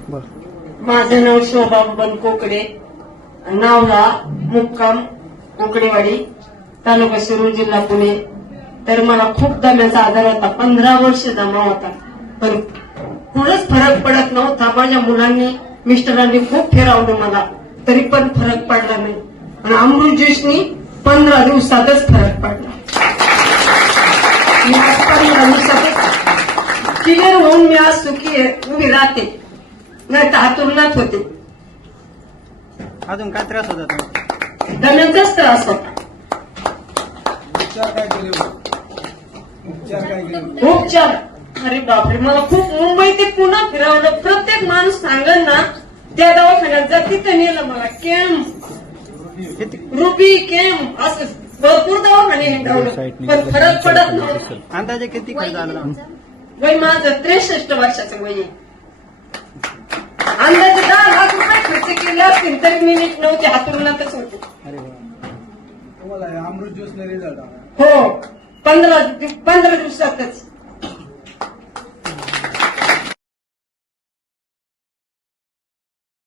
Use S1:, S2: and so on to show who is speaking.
S1: माझं नाव शोभा बन कोकडे, नावला मुक्काम कोकडेवाडी, तालुका शिरूर, जिल्हा पुणे. तर मला खूप दम्याचा आजार होता, 15 वर्ष दमा होता, पण कुठंच फरक पडत नव्हता. माझ्या मुलांनी मिस्टरांनी खूप फिरवलं मला, तरी पण फरक पडला नाही. आणि अमृत ज्यूसनी 15 दिवसातच फरक पडला. मी आज 15 दिवसातच क्लिअर होऊन मी आज सुखी उभी राहते, नाही तर हातुरणात होते.
S2: अजून काय त्रास होता?
S1: दम्याचाच त्रास होता. उपचार अरे बापरे, मला खूप मुंबई ते पुन्हा फिरवलं. प्रत्येक माणूस सांगल ना त्या दवाखान्यात जा, तिथं नेलं मला. रुबी केम असं भरपूर दवाखाने हिंडवलं, पण फरक पडत नव्हता.
S2: अंदाजे किती खर्च झाला?
S1: वय माझं 63 वर्षाचं वय आहे. अंदाजे 10 लाख रुपये खर्च केले असतील तरी मी नीट नव्हते, हातुरणातच होते.
S2: तुम्हाला अमृत ज्यूस रिझल्ट?
S1: हो, 15 दिवसातच.